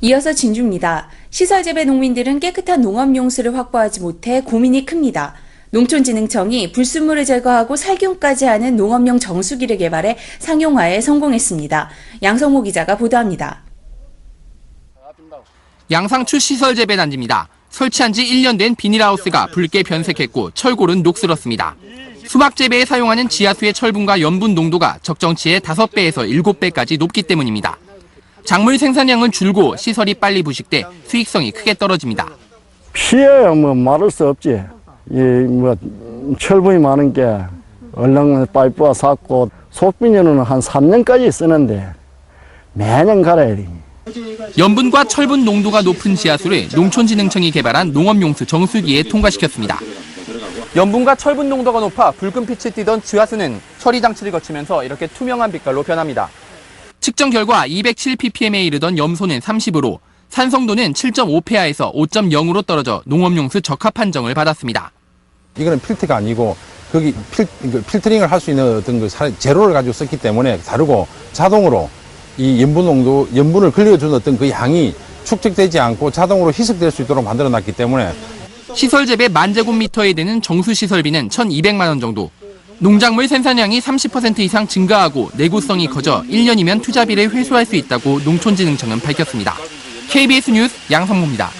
이어서 진주입니다. 시설 재배 농민들은 깨끗한 농업용수를 확보하지 못해 고민이 큽니다. 농촌진흥청이 불순물을 제거하고 살균까지 하는 농업용 정수기를 개발해 상용화에 성공했습니다. 양성모 기자가 보도합니다. 양상추 시설 재배 단지입니다. 설치한 지 1년 된 비닐하우스가 붉게 변색했고 철골은 녹슬었습니다. 수박 재배에 사용하는 지하수의 철분과 염분 농도가 적정치의 5배에서 7배까지 높기 때문입니다. 작물 생산량은 줄고 시설이 빨리 부식돼 수익성이 크게 떨어집니다. 피해야 말할 수 없지. 철분이 많은 게 얼른 파이프와 샀고 속비료는 한 3년까지 쓰는데 매년 갈아야 돼. 염분과 철분 농도가 높은 지하수를 농촌진흥청이 개발한 농업용수 정수기에 통과시켰습니다. 염분과 철분 농도가 높아 붉은빛이 띠던 지하수는 처리 장치를 거치면서 이렇게 투명한 빛깔로 변합니다. 측정 결과 207ppm에 이르던 염소는 30으로 산성도는 7.5폐하에서 5.0으로 떨어져 농업용수 적합 판정을 받았습니다. 이거는 필터가 아니고 거기 필터링을 할 수 있는 어떤 그 재료를 가지고 썼기 때문에 다르고 자동으로 이 염분을 걸려준 어떤 그 양이 축적되지 않고 자동으로 희석될 수 있도록 만들어 놨기 때문에 시설 재배 10,000제곱미터에 드는 정수 시설비는 1,200만 원 정도. 농작물 생산량이 30% 이상 증가하고 내구성이 커져 1년이면 투자비를 회수할 수 있다고 농촌진흥청은 밝혔습니다. KBS 뉴스 양성모입니다.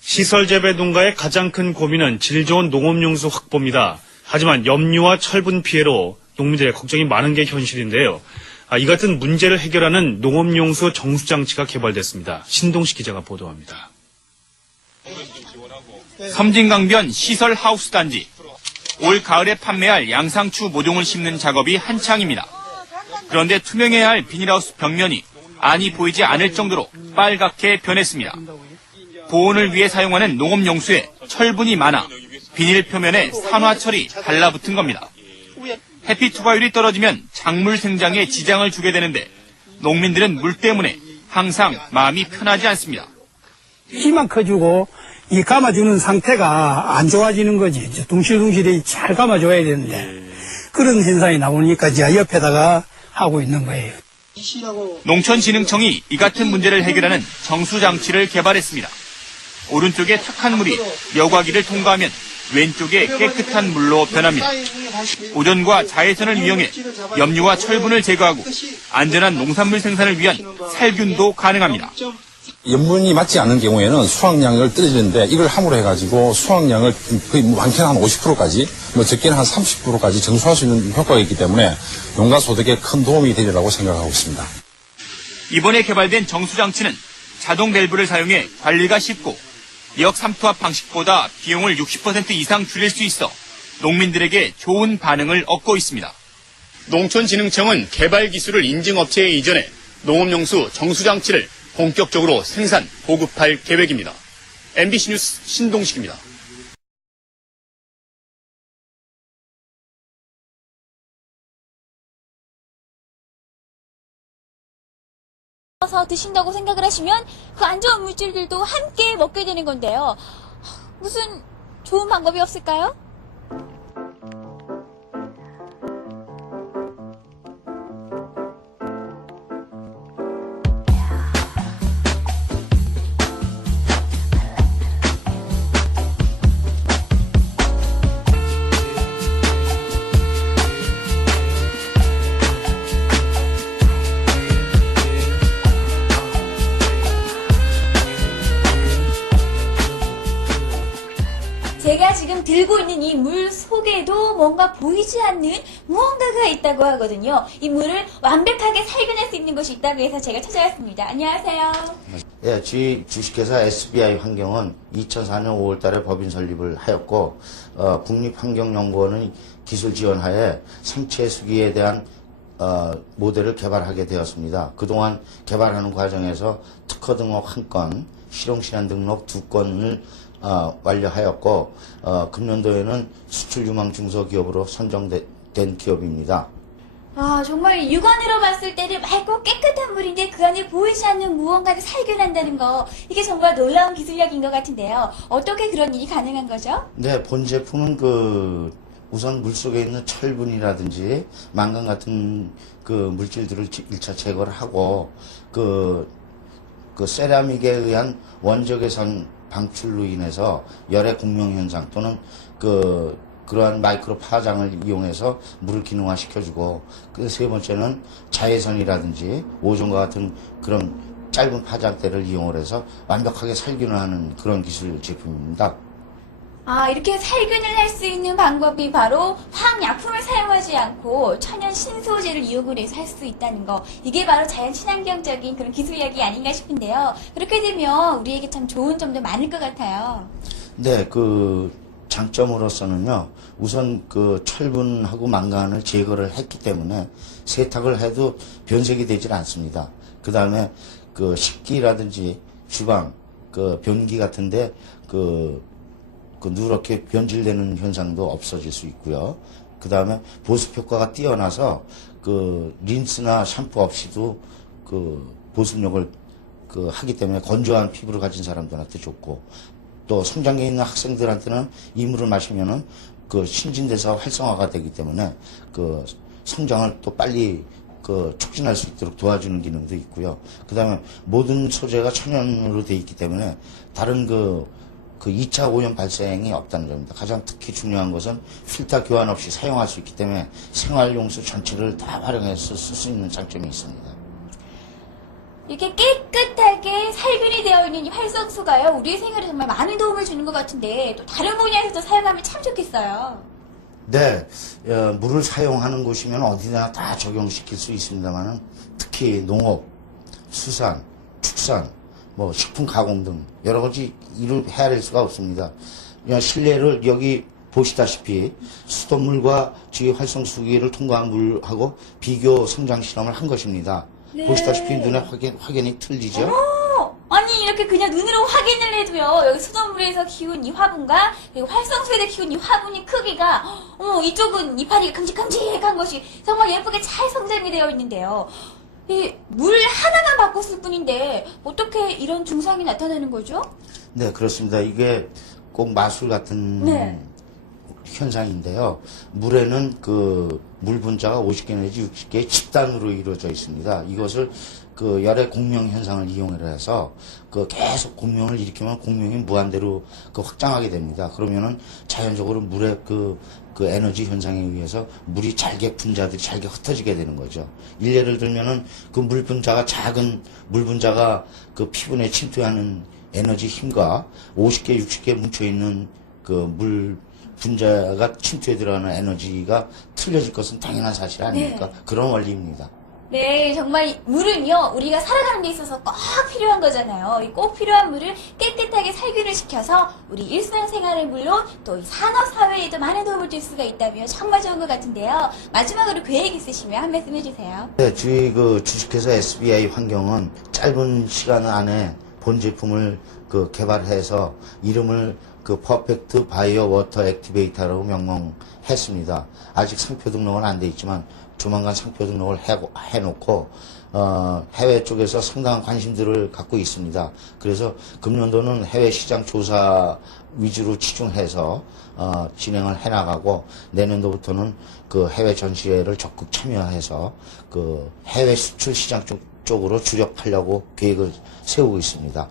시설 재배 농가의 가장 큰 고민은 질 좋은 농업용수 확보입니다. 하지만 염류와 철분 피해로 농민들의 걱정이 많은 게 현실인데요. 이 같은 문제를 해결하는 농업용수 정수장치가 개발됐습니다. 신동식 기자가 보도합니다. 섬진강변 시설 하우스 단지. 올 가을에 판매할 양상추 모종을 심는 작업이 한창입니다. 그런데 투명해야 할 비닐하우스 벽면이 안이 보이지 않을 정도로 빨갛게 변했습니다. 보온을 위해 사용하는 농업용수에 철분이 많아 비닐 표면에 산화철이 달라붙은 겁니다. 햇빛 투과율이 떨어지면 작물 생장에 지장을 주게 되는데 농민들은 물 때문에 항상 마음이 편하지 않습니다. 키만 커지고 이 감아주는 상태가 안 좋아지는 거지. 둥실둥실이 잘 감아줘야 되는데 그런 현상이 나오니까 제가 옆에다가 하고 있는 거예요. 농촌진흥청이 이 같은 문제를 해결하는 정수장치를 개발했습니다. 오른쪽에 탁한 물이 여과기를 통과하면 왼쪽에 깨끗한 물로 변합니다. 오존과 자외선을 이용해 염류와 철분을 제거하고 안전한 농산물 생산을 위한 살균도 가능합니다. 염분이 맞지 않는 경우에는 수확량을 떨어지는데 이걸 함으로 해가지고 수확량을 거의 많게는 한 50%까지 적게는 한 30%까지 정수할 수 있는 효과가 있기 때문에 농가 소득에 큰 도움이 되리라고 생각하고 있습니다. 이번에 개발된 정수장치는 자동 밸브를 사용해 관리가 쉽고 역 삼투압 방식보다 비용을 60% 이상 줄일 수 있어 농민들에게 좋은 반응을 얻고 있습니다. 농촌진흥청은 개발 기술을 인증업체에 이전해 농업용수 정수장치를 본격적으로 생산, 보급할 계획입니다. MBC 뉴스 신동식입니다. 서 드신다고 생각을 하시면 그 안 좋은 물질들도 함께 먹게 되는 건데요. 무슨 좋은 방법이 없을까요? 제가 지금 들고 있는 이 물 속에도 뭔가 보이지 않는 무언가가 있다고 하거든요. 이 물을 완벽하게 살균할 수 있는 곳이 있다고 해서 제가 찾아왔습니다. 안녕하세요. 예, 저희 주식회사 SBI 환경은 2004년 5월 달에 법인 설립을 하였고, 국립환경연구원의 기술 지원하에 생체 수기에 대한 모델을 개발하게 되었습니다. 그동안 개발하는 과정에서 특허 등록 1건, 실용실현 등록 2건을 완료하였고, 금년도에는 수출 유망 중소기업으로 선정된 기업입니다. 아, 정말 육안으로 봤을 때는 맑고 깨끗한 물인데 그 안에 보이지 않는 무언가를 살균한다는 거, 이게 정말 놀라운 기술력인 것 같은데요. 어떻게 그런 일이 가능한 거죠? 네, 본 제품은 우선 물속에 있는 철분이라든지 망간 같은 물질들을 1차 제거를 하고 세라믹에 의한 원적외선 방출로 인해서 열의 공명 현상 또는 그러한 마이크로 파장을 이용해서 물을 기능화 시켜주고, 세 번째는 자외선이라든지 오존과 같은 그런 짧은 파장대를 이용을 해서 완벽하게 살균을 하는 그런 기술 제품입니다. 아, 이렇게 살균을 할 수 있는 방법이 바로 화학약품을 사용하지 않고 천연 신소재를 이용을 해서 할 수 있다는 거. 이게 바로 자연 친환경적인 그런 기술력이 아닌가 싶은데요. 그렇게 되면 우리에게 참 좋은 점도 많을 것 같아요. 네, 장점으로서는요, 우선 철분하고 망간을 제거를 했기 때문에 세탁을 해도 변색이 되질 않습니다. 그 다음에 식기라든지 주방, 변기 같은데 누렇게 변질되는 현상도 없어질 수 있고요. 그 다음에 보습 효과가 뛰어나서 린스나 샴푸 없이도 보습력을 하기 때문에 건조한 피부를 가진 사람들한테 좋고, 또 성장기에 있는 학생들한테는 이 물을 마시면은 신진대사 활성화가 되기 때문에 성장을 또 빨리 촉진할 수 있도록 도와주는 기능도 있고요. 그 다음에 모든 소재가 천연으로 되어 있기 때문에 다른 2차 오염 발생이 없다는 점입니다. 가장 특히 중요한 것은 필터 교환 없이 사용할 수 있기 때문에 생활용수 전체를 다 활용해서 쓸 수 있는 장점이 있습니다. 이렇게 깨끗하게 살균이 되어 있는 이 활성수가요, 우리의 생활에 정말 많은 도움을 주는 것 같은데, 또 다른 분야에서도 사용하면 참 좋겠어요. 네, 물을 사용하는 곳이면 어디나 다 적용시킬 수 있습니다만은 특히 농업, 수산, 축산, 식품 가공 등 여러 가지 일을 헤아릴 수가 없습니다. 실내를 여기 보시다시피 수돗물과 주위 활성수기를 통과한 물하고 비교 성장 실험을 한 것입니다. 네. 보시다시피 눈에 확연히 틀리죠? 아니, 이렇게 그냥 눈으로 확인을 해도요, 여기 수돗물에서 키운 이 화분과 그리고 활성수에서 키운 이 화분의 크기가, 이쪽은 이파리가 큼직큼직한 것이 정말 예쁘게 잘 성장이 되어 있는데요. 이 물 하나만 바꿨을 뿐인데 어떻게 이런 증상이 나타나는 거죠? 네, 그렇습니다. 이게 꼭 마술 같은 네. 현상인데요. 물에는 물 분자가 50개 내지 60개의 집단으로 이루어져 있습니다. 이것을 열의 공명 현상을 이용해서 계속 공명을 일으키면 공명이 무한대로 확장하게 됩니다. 그러면은 자연적으로 물의 에너지 현상에 의해서 물이 잘게 분자들이 잘게 흩어지게 되는 거죠. 일례를 들면은 물 분자가 작은 물 분자가 피부 내에 침투하는 에너지 힘과 50개, 60개 뭉쳐 있는 물 분자가 침투에 들어가는 에너지가 틀려질 것은 당연한 사실 아닙니까? 네. 그런 원리입니다. 네, 정말 물은요, 우리가 살아가는 데 있어서 꼭 필요한 거잖아요. 이 꼭 필요한 물을 깨끗하게 살균을 시켜서 우리 일상생활의 물론 또 이 산업사회에도 많은 도움을 줄 수가 있다면 정말 좋은 것 같은데요. 마지막으로 계획 있으시면 한 말씀 해주세요. 네, 저희 주식회사 SBI 환경은 짧은 시간 안에 본 제품을 개발해서 이름을 퍼펙트 바이오 워터 액티베이터라고 명명했습니다. 아직 상표 등록은 안 돼 있지만 조만간 상표 등록을 해놓고 해외 쪽에서 상당한 관심들을 갖고 있습니다. 그래서 금년도는 해외 시장 조사 위주로 치중해서 진행을 해나가고, 내년도부터는 해외 전시회를 적극 참여해서 해외 수출 시장 쪽으로 주력하려고 계획을 세우고 있습니다.